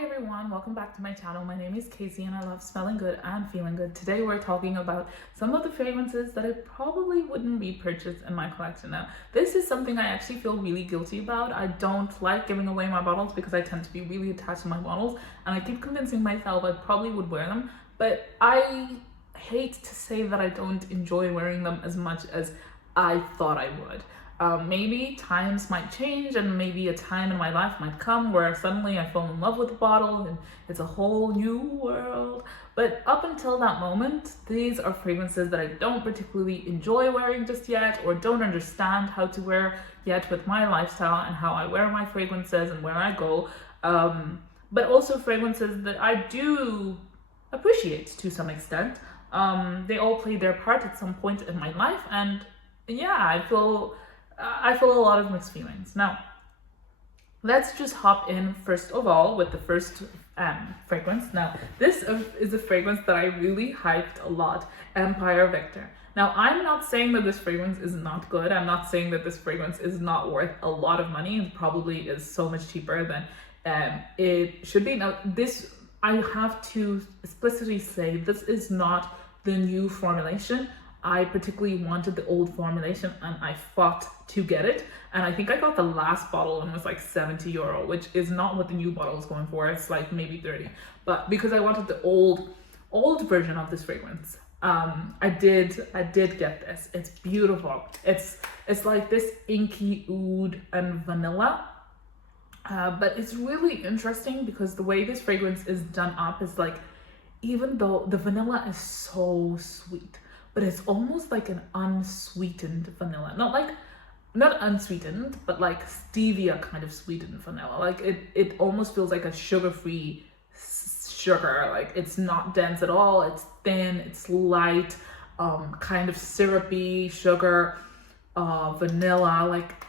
Hi everyone, welcome back to my channel. My name is Casey and I love smelling good and feeling good. Today we're talking about some of the fragrances that I probably wouldn't repurchase in my collection. Now, this is something I actually feel really guilty about. I don't like giving away my bottles because I tend to be really attached to my bottles and I keep convincing myself I probably would wear them, but I hate to say that I don't enjoy wearing them as much as I thought I would. Maybe times might change and maybe a time in my life might come where suddenly I fall in love with the bottle and it's a whole new world. But up until that moment, these are fragrances that I don't particularly enjoy wearing just yet or don't understand how to wear yet with my lifestyle and how I wear my fragrances and where I go. But also fragrances that I do appreciate to some extent. They all play their part at some point in my life, and yeah, I feel a lot of mixed feelings. Now, let's just hop in first of all with the first fragrance. Now, this is a fragrance that I really hyped a lot, Empire Victor. Now, I'm not saying that this fragrance is not good. I'm not saying that this fragrance is not worth a lot of money. It probably is so much cheaper than it should be. Now, this, I have to explicitly say, this is not the new formulation. I particularly wanted the old formulation and I fought to get it. And I think I got the last bottle and it was like €70, which is not what the new bottle is going for. It's like maybe 30. But because I wanted the old version of this fragrance, I did get this. It's beautiful. It's like this inky oud and vanilla. But it's really interesting because the way this fragrance is done up is like, even though the vanilla is so sweet, but it's almost like an unsweetened vanilla. Not unsweetened, but like stevia kind of sweetened vanilla. Like it almost feels like a sugar-free sugar. Like it's not dense at all. It's thin, it's light, kind of syrupy sugar, vanilla. Like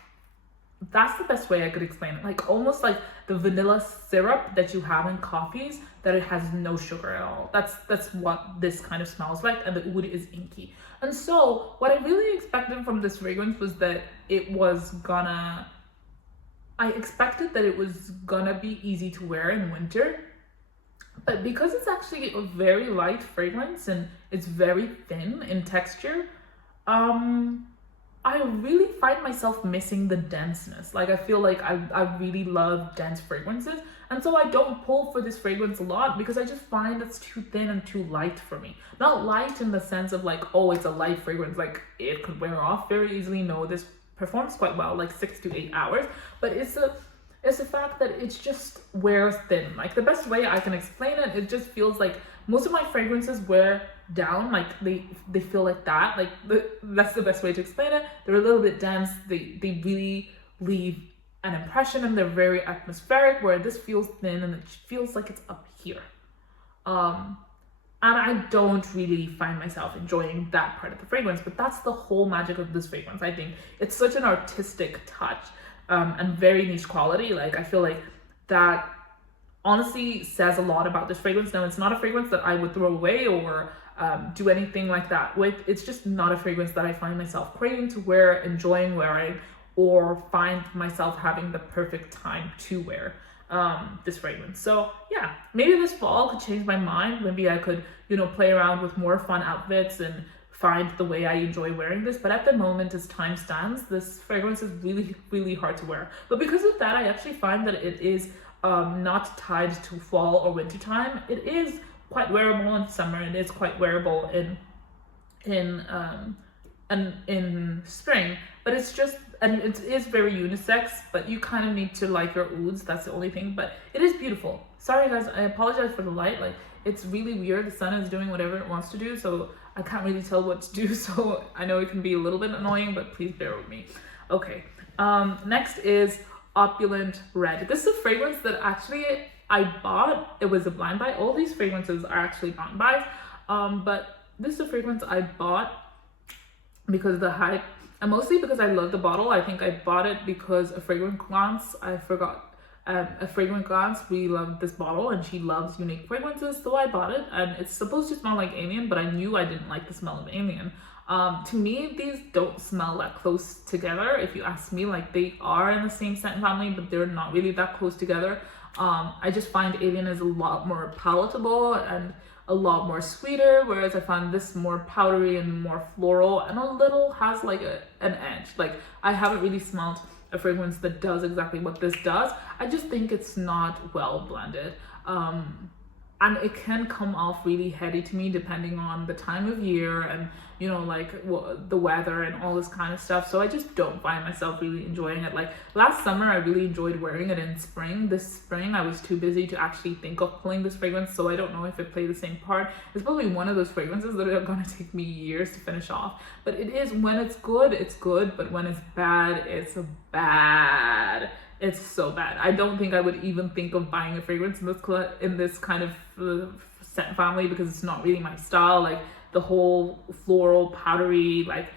that's the best way I could explain it. Like almost like the vanilla syrup that you have in coffees, that it has no sugar at all. That's what this kind of smells like, and the oud is inky. And so what I really expected from this fragrance was that I expected that it was gonna be easy to wear in winter, but because it's actually a very light fragrance and it's very thin in texture, I really find myself missing the denseness. Like I feel like I really love dense fragrances, and so I don't pull for this fragrance a lot because I just find it's too thin and too light for me. Not light in the sense of like, oh, it's a light fragrance, like it could wear off very easily. No, this performs quite well, like 6 to 8 hours, but it's the fact that it just wears thin. Like the best way I can explain it, it just feels like most of my fragrances wear down, like they feel like that. Like that's the best way to explain it. They're a little bit dense. They really leave an impression and they're very atmospheric, where this feels thin and it feels like it's up here. And I don't really find myself enjoying that part of the fragrance, but that's the whole magic of this fragrance. I think it's such an artistic touch, and very niche quality. Like I feel like that honestly says a lot about this fragrance. Now, it's not a fragrance that I would throw away or do anything like that with. It's just not a fragrance that I find myself craving to wear, enjoying wearing, or find myself having the perfect time to wear this fragrance. So yeah, maybe this fall could change my mind. Maybe I could, play around with more fun outfits and find the way I enjoy wearing this. But at the moment, as time stands, this fragrance is really, really hard to wear. But because of that, I actually find that it is not tied to fall or winter time. It is quite wearable in summer. It is quite wearable in spring. But it's just, and it is very unisex, but you kind of need to like your ouds. That's the only thing. But it is beautiful. Sorry guys, I apologize for the light. Like it's really weird. The sun is doing whatever it wants to do, so I can't really tell what to do. So I know it can be a little bit annoying, but please bear with me. Okay. Next is Opulent Red. This is a fragrance that actually I bought. It was a blind buy. All these fragrances are actually blind buys, but this is a fragrance I bought because of the hype, and mostly because I love the bottle. I think I bought it because a fragrant glance really loved this bottle, and she loves unique fragrances, so I bought it. And it's supposed to smell like Alien, but I knew I didn't like the smell of Alien. To me, these don't smell that close together. If you ask me, like they are in the same scent family, but they're not really that close together. I just find Alien is a lot more palatable and a lot more sweeter, whereas I find this more powdery and more floral and a little has like an edge. Like I haven't really smelled a fragrance that does exactly what this does. I just think it's not well blended. And it can come off really heady to me depending on the time of year and, you know, like the weather and all this kind of stuff. So I just don't find myself really enjoying it. Like last summer, I really enjoyed wearing it in spring. This spring, I was too busy to actually think of pulling this fragrance. So I don't know if it played the same part. It's probably one of those fragrances that are going to take me years to finish off. But it is, when it's good, it's good. But when it's bad, it's bad. It's so bad. I don't think I would even think of buying a fragrance in this kind of scent family because it's not really my style. Like the whole floral, powdery, like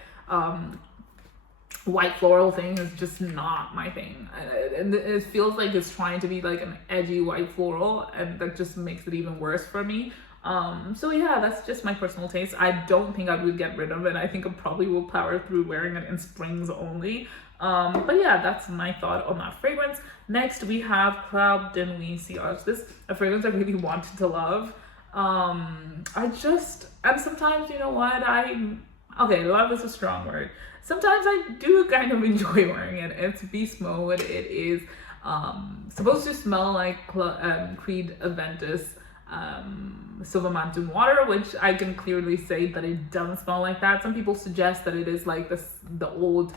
white floral thing is just not my thing. And it feels like it's trying to be like an edgy white floral, and that just makes it even worse for me. So yeah, that's just my personal taste. I don't think I would get rid of it. I think I probably will power through wearing it in springs only. But yeah, that's my thought on that fragrance. Next, we have Club de Nuit Sillage. This a fragrance I really wanted to love. And sometimes, you know what, love is a strong word. Sometimes I do kind of enjoy wearing it. It's beast mode. It is supposed to smell like Creed Aventus Silver Mountain Water, which I can clearly say that it doesn't smell like that. Some people suggest that it is like the old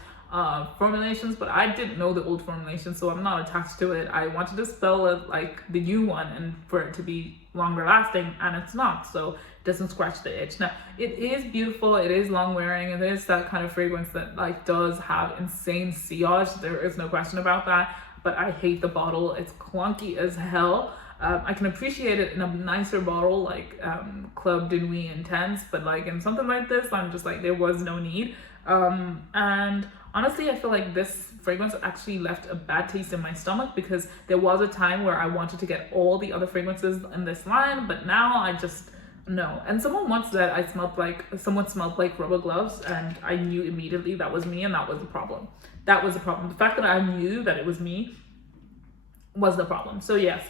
formulations, but I didn't know the old formulations, so I'm not attached to it. I wanted to spell it like the new one and for it to be longer lasting, and it's not, so it doesn't scratch the itch. Now it is beautiful, it is long wearing, it is that kind of fragrance that like does have insane sillage, there is no question about that, but I hate the bottle. It's clunky as hell. I can appreciate it in a nicer bottle like Club de Nuit Intense, but like in something like this, I'm just like, there was no need. And honestly, I feel like this fragrance actually left a bad taste in my stomach because there was a time where I wanted to get all the other fragrances in this line, but now I just, no. And someone once said someone smelled like rubber gloves, and I knew immediately that was me, and that was the problem. That was the problem. The fact that I knew that it was me was the problem. So yes,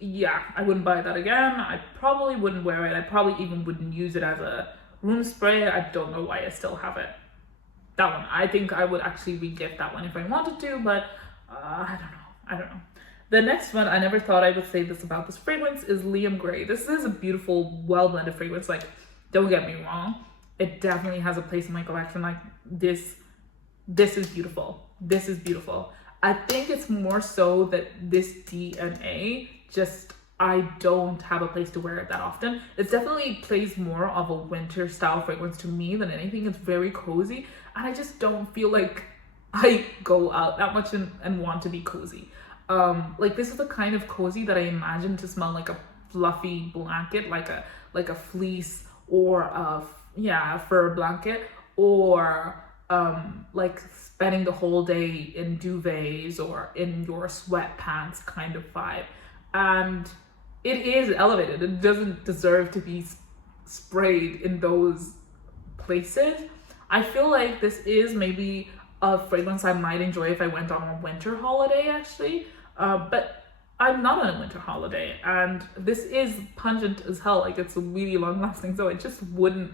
yeah, I wouldn't buy that again. I probably wouldn't wear it. I probably even wouldn't use it as a room spray. I don't know why I still have it. That one, I think I would actually re-gift that one if I wanted to, but I don't know. The next one, I never thought I would say this about this fragrance, is Liam Gray. This is a beautiful, well-blended fragrance. Like, don't get me wrong, it definitely has a place in my collection. Like, this is beautiful. This is beautiful. I think it's more so that this DNA just, I don't have a place to wear it that often. It definitely plays more of a winter style fragrance to me than anything. It's very cozy, and I just don't feel like I go out that much and want to be cozy. Like this is the kind of cozy that I imagine to smell like a fluffy blanket, like a fleece or a fur blanket, or like spending the whole day in duvets or in your sweatpants kind of vibe. And it is elevated. It doesn't deserve to be sprayed in those places. I feel like this is maybe a fragrance I might enjoy if I went on a winter holiday, actually. But I'm not on a winter holiday, and this is pungent as hell. Like, it's really long lasting, so it just wouldn't.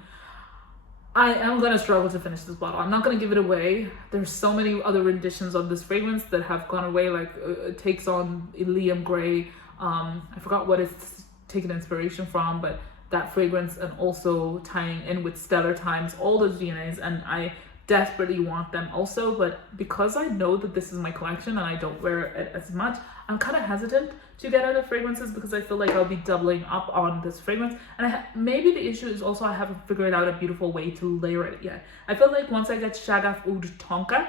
I am gonna struggle to finish this bottle. I'm not gonna give it away. There's so many other renditions of this fragrance that have gone away. Like it takes on Liam Gray. I forgot what it's taken inspiration from, but that fragrance, and also tying in with Stellar Times, all those DNAs, and I desperately want them also. But because I know that this is my collection and I don't wear it as much, I'm kind of hesitant to get other fragrances because I feel like I'll be doubling up on this fragrance. And maybe the issue is also I haven't figured out a beautiful way to layer it yet. I feel like once I get Shagaf Oud Tonka,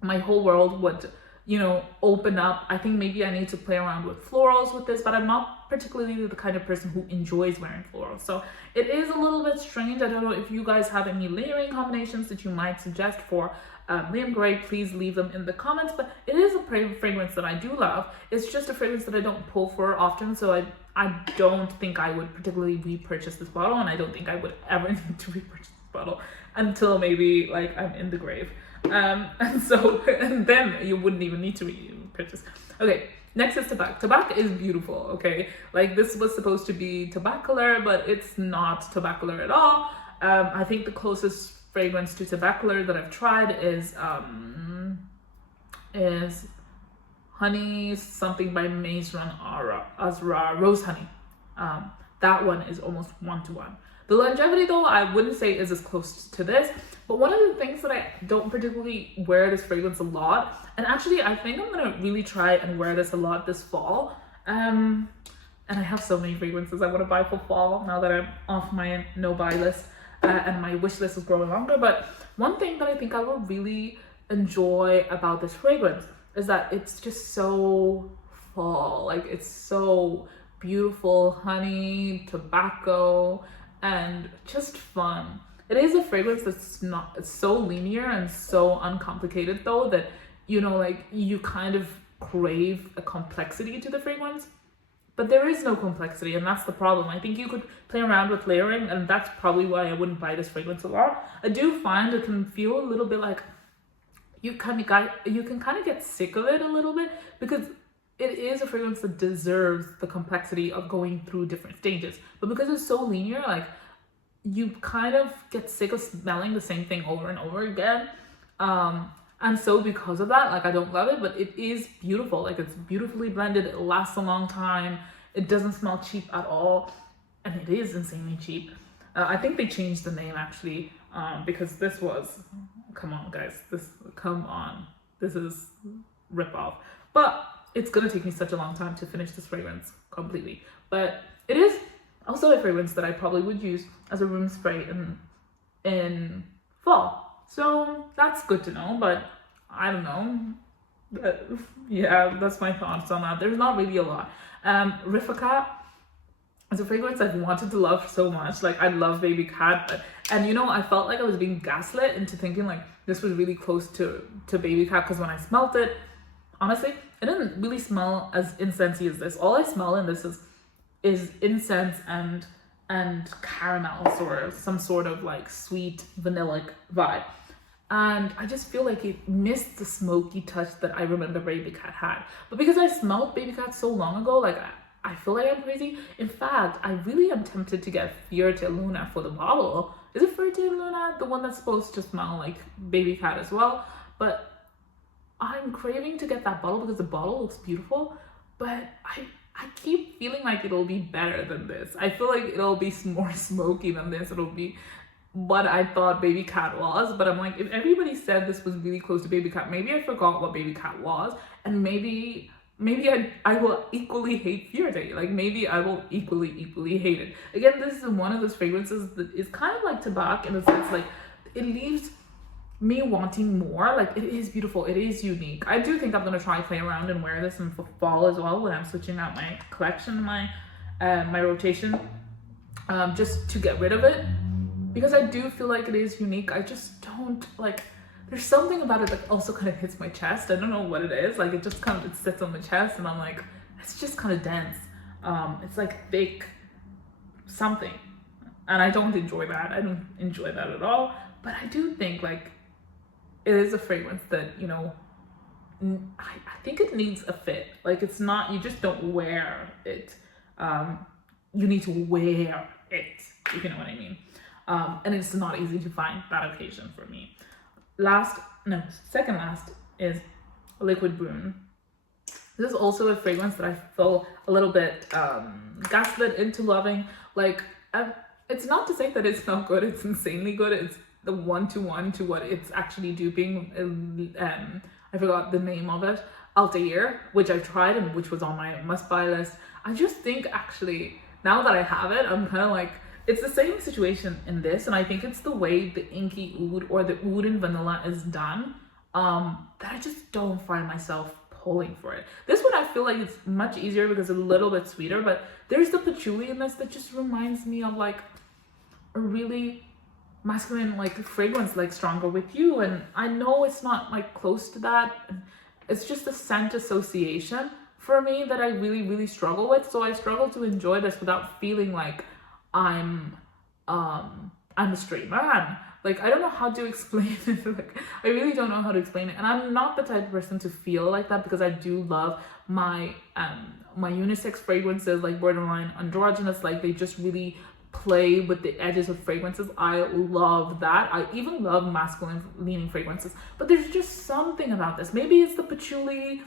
my whole world would, open up. I think maybe I need to play around with florals with this, but I'm not particularly the kind of person who enjoys wearing florals. So it is a little bit strange. I don't know if you guys have any layering combinations that you might suggest for Liam Gray. Please leave them in the comments. But it is a fragrance that I do love. It's just a fragrance that I don't pull for often, so I don't think I would particularly repurchase this bottle, and I don't think I would ever need to repurchase bottle until maybe like I'm in the grave. And then you wouldn't even need to repurchase. Okay, next is tobacco. Tobacco is beautiful, okay? Like this was supposed to be tobacular, but it's not tobacular at all. I think the closest fragrance to tobacular that I've tried is honey something by Maison Azra Rose Honey. That one is almost 1-to-1. The longevity though, I wouldn't say is as close to this, but one of the things that I don't particularly wear this fragrance a lot, and actually I think I'm gonna really try and wear this a lot this fall. And I have so many fragrances I want to buy for fall now that I'm off my no buy list, and my wish list is growing longer. But one thing that I think I will really enjoy about this fragrance is that it's just so fall. Like it's so beautiful, honey, tobacco, and just fun. It is a fragrance that's not, it's so linear and so uncomplicated though that, you know, like you kind of crave a complexity to the fragrance, but there is no complexity, and that's the problem. I think you could play around with layering, and that's probably why I wouldn't buy this fragrance a lot. I do find it can feel a little bit like you can kind of get sick of it a little bit, because it is a fragrance that deserves the complexity of going through different stages. But because it's so linear, like you kind of get sick of smelling the same thing over and over again. And so because of that, like I don't love it, but it is beautiful. Like it's beautifully blended. It lasts a long time. It doesn't smell cheap at all. And it is insanely cheap. I think they changed the name actually, because this was, come on guys, this is rip off. But it's gonna take me such a long time to finish this fragrance completely. But it is also a fragrance that I probably would use as a room spray in fall. So that's good to know, but I don't know. But yeah, that's my thoughts on that. There's not really a lot. Repurchase is a fragrance I've wanted to love so much. Like I love Baby Cat, and you know, I felt like I was being gaslit into thinking like this was really close to Baby Cat, because when I smelt it, honestly, it didn't really smell as incensey as this. All I smell in this is incense and caramels or some sort of like sweet vanillic vibe. And I just feel like it missed the smoky touch that I remember Baby Cat had. But because I smelled Baby Cat so long ago, like I feel like I'm crazy. In fact, I really am tempted to get Fierte Luna for the bottle. Is it Fierte Luna, the one that's supposed to smell like Baby Cat as well? But I'm craving to get that bottle because the bottle looks beautiful, but I keep feeling like it'll be better than this. I feel like it'll be more smoky than this. It'll be what I thought Baby Cat was, but I'm like, if everybody said this was really close to Baby Cat, maybe I forgot what Baby Cat was, and maybe I will equally hate Fierte. Like maybe I will equally hate it. Again, this is one of those fragrances that is kind of like tobacco in the sense like it leaves me wanting more. Like it is beautiful, it is unique. I do think I'm gonna try play around and wear this in fall as well when I'm switching out my collection, my rotation, just to get rid of it, because I do feel like it is unique. I just don't like, there's something about it that also kind of hits my chest. I don't know what it is. Like it just kind of, it sits on the chest and I'm like, it's just kind of dense. It's like thick something, and I don't enjoy that. I don't enjoy that at all. But I do think like it is a fragrance that, you know, I think it needs a fit. Like it's not, you just don't wear it. You need to wear it, if you know what I mean. And it's not easy to find that occasion for me. Second last is Liquid Brune. This is also a fragrance that I feel a little bit gaslit into loving. Like, it's not to say that it's not good, it's insanely good. It's the 1-to-1 to what it's actually duping. I forgot the name of it. Altair, which I've tried and which was on my must-buy list. I just think actually, now that I have it, I'm kind of like, it's the same situation in this, and I think it's the way the inky oud or the oud and vanilla is done, that I just don't find myself pulling for it. This one I feel like it's much easier because it's a little bit sweeter, but there's the patchouli in this that just reminds me of like a really masculine like fragrance, like Stronger With You, and I know it's not like close to that. It's just a scent association for me that I really struggle with, so I struggle to enjoy this without feeling like I'm I'm a straight man. Like, I don't know how to explain it. Like, I really don't know how to explain it. And I'm not the type of person to feel like that, because I do love my my unisex fragrances, like borderline androgynous. Like, they just really play with the edges of fragrances. I love that. I even love masculine leaning fragrances. But there's just something about this. Maybe it's the patchouli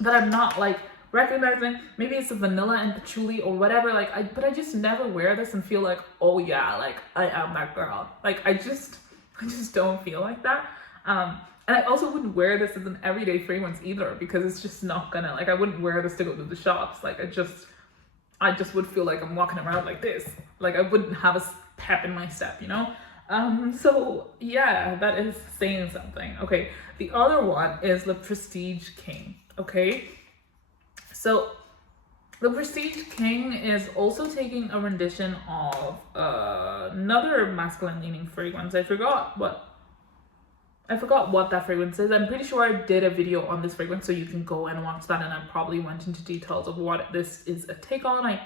that I'm not like recognizing. Maybe it's the vanilla and patchouli or whatever. Like, but I just never wear this and feel like, oh yeah, like I am that girl. Like, I just don't feel like that. And I also wouldn't wear this as an everyday fragrance either, because it's just not gonna, like, I wouldn't wear this to go to the shops. Like, I just would feel like I'm walking around like this. Like, I wouldn't have a pep in my step, you know? So yeah, that is saying something. Okay, the other one is the Prestige King. Okay, so the Prestige King is also taking a rendition of another masculine leaning fragrance. I forgot what that fragrance is. I'm pretty sure I did a video on this fragrance, so you can go and watch that, and I probably went into details of what this is a take on.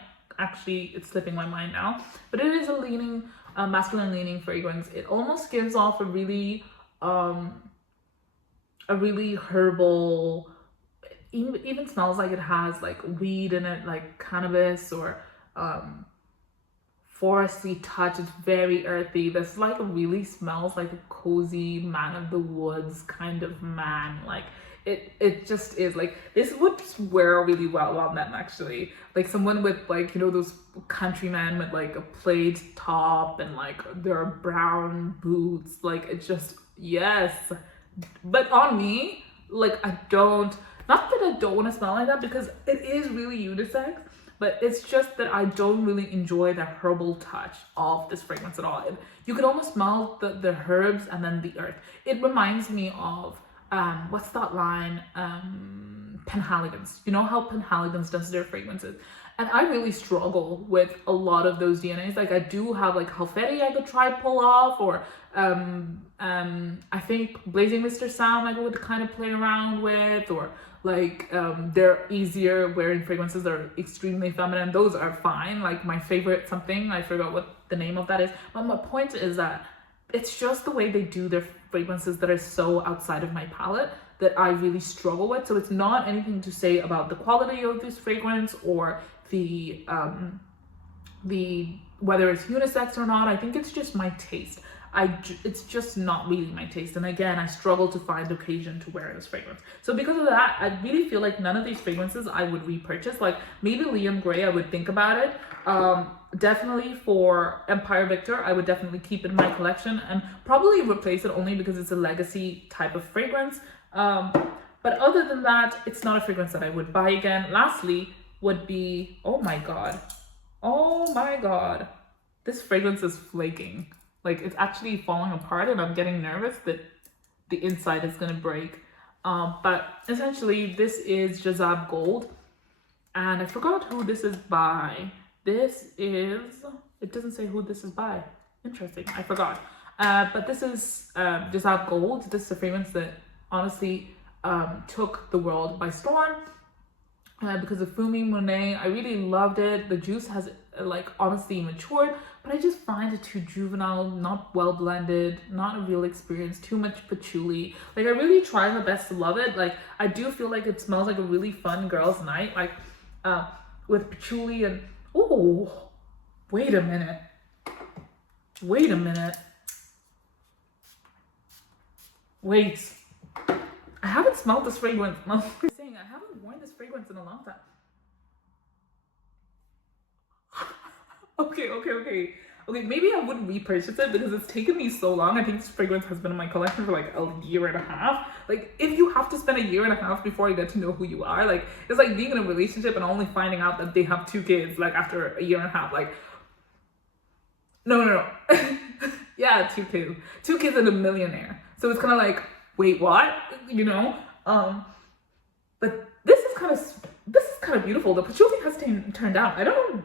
It's slipping my mind now, but it is a masculine leaning fragrance. It almost gives off a really herbal, even smells like it has like weed in it, like cannabis or foresty touch. It's very earthy. This like really smells like a cozy man of the woods kind of man. Like, it just is. Like, this would just wear really well on them, actually. Like, someone with, like, you know, those countrymen with like a plaid top and like their brown boots. Like, it just, yes. But on me, like, not that I don't want to smell like that, because it is really unisex, but it's just that I don't really enjoy the herbal touch of this fragrance at all. You can almost smell the herbs and then the earth. It reminds me of, what's that line? Penhaligon's. You know how Penhaligon's does their fragrances? And I really struggle with a lot of those DNAs. Like, I do have like Halfeti I could try pull off, or I think Blazing Mr. Sam I would kind of play around with, or like they're easier wearing fragrances that are extremely feminine. Those are fine. Like, my favorite something, I forgot what the name of that is. But my point is that it's just the way they do their fragrances that are so outside of my palette that I really struggle with. So it's not anything to say about the quality of this fragrance or the whether it's unisex or not. I think it's just my taste. It's just not really my taste. And again, I struggle to find occasion to wear this fragrance. So because of that, I really feel like none of these fragrances I would repurchase. Like, maybe Liam Gray, I would think about it. Definitely for Empire Victor, I would definitely keep it in my collection and probably replace it only because it's a legacy type of fragrance. But other than that, it's not a fragrance that I would buy again. Lastly would be, oh my god, this fragrance is flaking. Like, it's actually falling apart, and I'm getting nervous that the inside is gonna break. But essentially, this is Jazab Gold, and I forgot who this is by. It doesn't say who this is by. Interesting, I forgot. But this is Jazab Gold. This is a fragrance that honestly took the world by storm. Because of Fumi Monet, I really loved it. The juice has like honestly matured, but I just find it too juvenile, not well blended, not a real experience, too much patchouli. Like, I really try my best to love it. Like, I do feel like it smells like a really fun girls' night, like with patchouli and, oh, wait a minute. Wait. I haven't smelled this fragrance. No, I'm saying I haven't worn this fragrance in a long time. Okay, maybe I wouldn't repurchase it because it's taken me so long. I think this fragrance has been in my collection for like a year and a half. Like, if you have to spend a year and a half before you get to know who you are, like, it's like being in a relationship and only finding out that they have 2 kids, like, after a year and a half. Like, no. Yeah, 2 kids. 2 kids and a millionaire. So it's kind of like, wait, what? You know? But this is kind of beautiful. The patchouli has turned out. I don't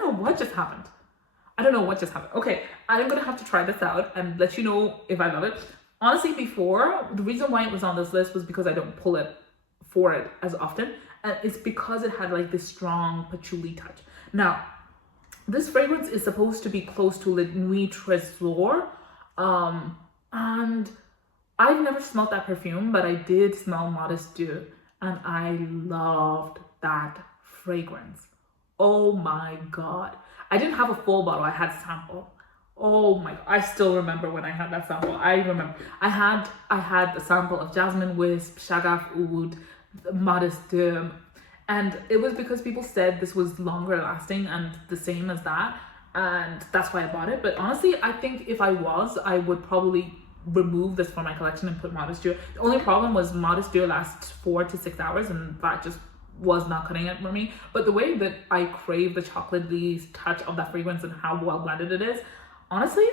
know what just happened. Okay, I'm gonna have to try this out and let you know if I love it. Honestly, before, the reason why it was on this list was because I don't pull it for it as often, and it's because it had like this strong patchouli touch. Now, This fragrance is supposed to be close to Le Nuit Trésor. And I've never smelled that perfume, but I did smell Modest Dieu, and I loved that fragrance. Oh my God. I didn't have a full bottle, I had a sample. Oh my, I still remember when I had that sample. I remember I had a sample of Jasmine Wisp, Shagaf Oud, Modest Dieu, and it was because people said this was longer lasting and the same as that, and that's why I bought it. But honestly, I think if I would probably remove this from my collection and put Modest Dieu. The only problem was Modest Dieu lasts 4 to 6 hours, and that just was not cutting it for me. But the way that I crave the chocolatey touch of that fragrance and how well blended it is, honestly,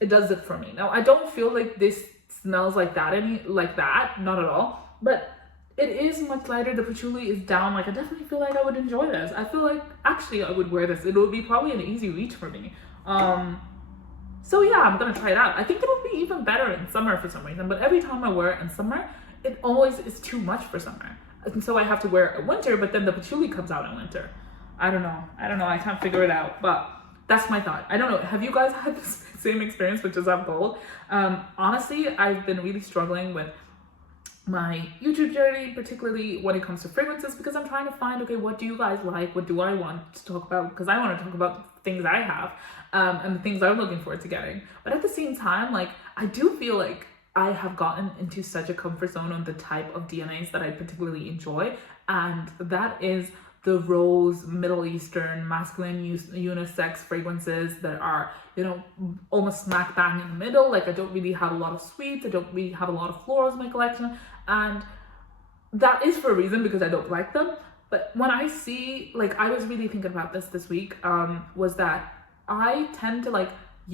it does it for me. Now, I don't feel like this smells like that, not at all, but it is much lighter. The patchouli is down. Like, I definitely feel like I would enjoy this. I feel like actually I would wear this. It would be probably an easy reach for me. So yeah, I'm gonna try it out. I think it would be even better in summer for some reason, but every time I wear it in summer, it always is too much for summer. And so I have to wear it in winter, but then the patchouli comes out in winter. I don't know. I can't figure it out, but that's my thought. I don't know. Have you guys had the same experience with Giselle Gold? Honestly, I've been really struggling with my YouTube journey, particularly when it comes to fragrances, because I'm trying to find, okay, what do you guys like? What do I want to talk about? Because I want to talk about things I have and the things I'm looking forward to getting. But at the same time, like, I do feel like I have gotten into such a comfort zone on the type of DNAs that I particularly enjoy, and that is the rose, Middle Eastern, masculine unisex fragrances that are, almost smack bang in the middle. Like, I don't really have a lot of sweets, I don't really have a lot of florals in my collection, and that is for a reason, because I don't like them. But when I see, like, I was really thinking about this week, was that I tend to like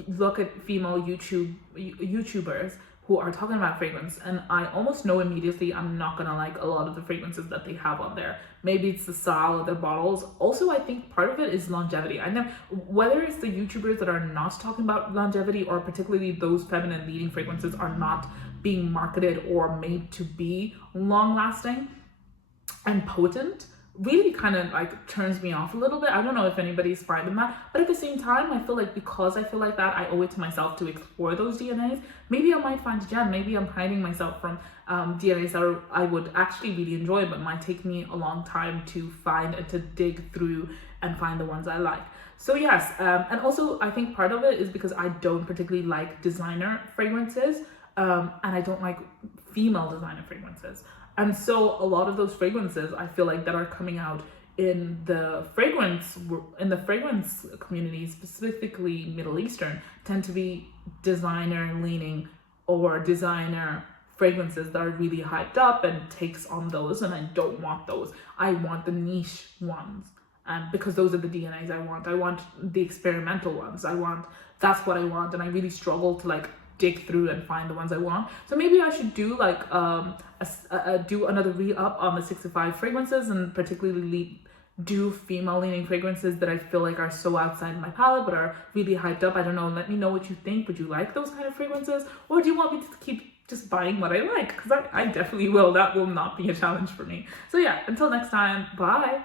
look at female YouTubers who are talking about fragrance, and I almost know immediately I'm not gonna like a lot of the fragrances that they have on there. Maybe it's the style of their bottles. Also, I think part of it is longevity. I know whether it's the YouTubers that are not talking about longevity, or particularly those feminine leading fragrances are not being marketed or made to be long lasting and potent, really kind of like turns me off a little bit. I don't know if anybody's finding that, but at the same time, I feel like because I feel like that, I owe it to myself to explore those DNAs. Maybe I might find a gem. Maybe I'm hiding myself from DNAs that I would actually really enjoy, but might take me a long time to find and to dig through and find the ones I like. So yes, and also I think part of it is because I don't particularly like designer fragrances, and I don't like female designer fragrances. And so a lot of those fragrances, I feel like, that are coming out in the fragrance community, specifically Middle Eastern, tend to be designer leaning or designer fragrances that are really hyped up and takes on those, and I don't want those. I want the niche ones, and because those are the DNAs I want. I want the experimental ones. That's what I want, and I really struggle to like dig through and find the ones I want. So maybe I should do like do another re-up on the 65 fragrances, and particularly do female leaning fragrances that I feel like are so outside my palette but are really hyped up. I don't know, let me know what you think. Would you like those kind of fragrances, or do you want me to keep just buying what I like? Because I definitely will. That will not be a challenge for me. So yeah, until next time, bye.